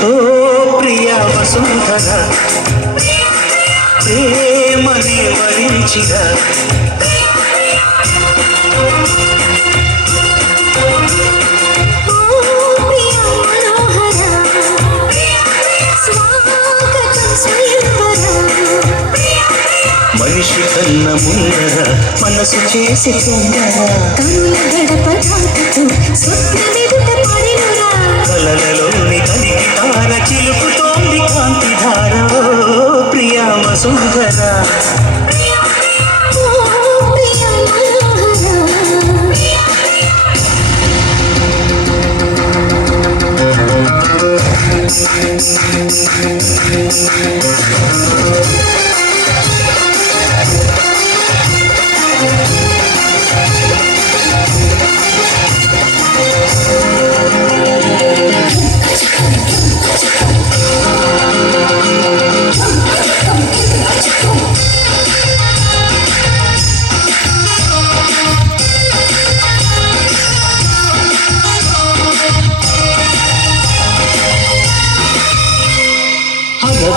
ఓ ప్రియ వసుంధర ప్రేమని వరించిన మనిషి కన్న ముందర మనసు చేసి కలలలోని కలిగి తార చిలుకుతోంది కాంతి ధార ప్రియా వసుంధర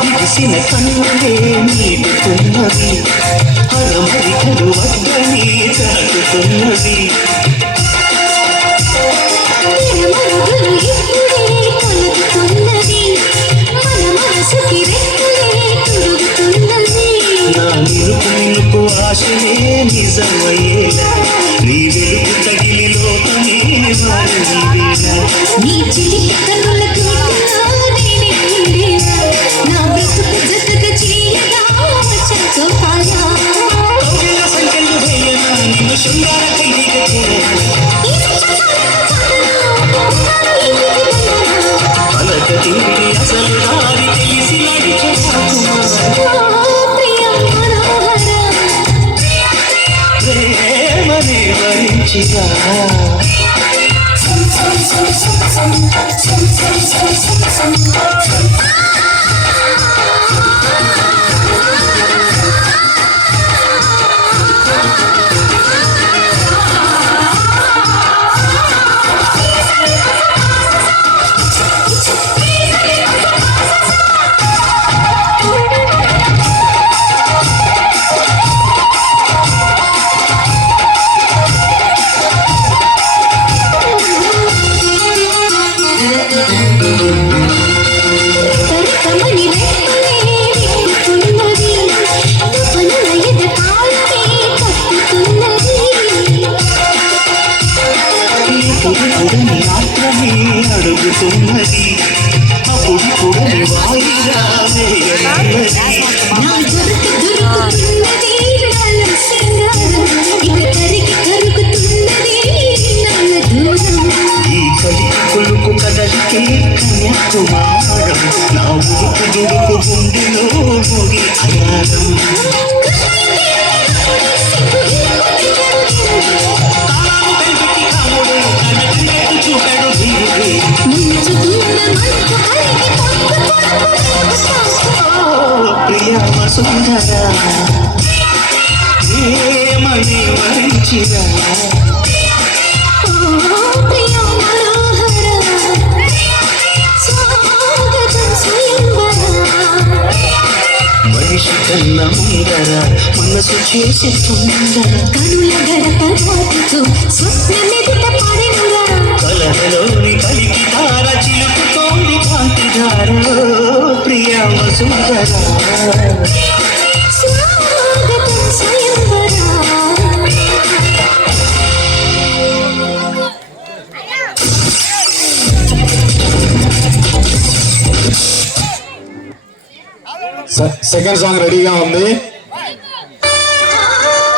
విగిసిన కన్నులే నీడుతున్నది అరమరికలు వద్దని చాటుతున్నది నా నిలుపు నిలుపు ఆశలే నిజమయ్యేలా నీ వెలుగు తగిలి లోకమే వారివేలా నీ చిలిపి కన్నులకు అసలు దారి తెలిసి ప్రేమనే వరించిగా మాత్రమే అడుగుతున్నది అప్పుడు కూడా వాయిదా ఈ కలిగి కొలుకు కదలికే కన్యాకుమారం నా ఉడుకు దుడుకు గుండెలో మోగి అయారం ప్రియా వసుంధర ప్రేమని వరించిన మనిషి కన్న ముందర మనసు చేసే తొందర కనుల గడప దాటుతూ స్వప్నమెదుట పడెనురా కలలోని కలిగి తార చిలుకుతోంది కాంతి ధార ప్రియా వసుంధర స్వాగతం స్వయంవరా సెకండ్ సాంగ్ రెడీగా ఉంది.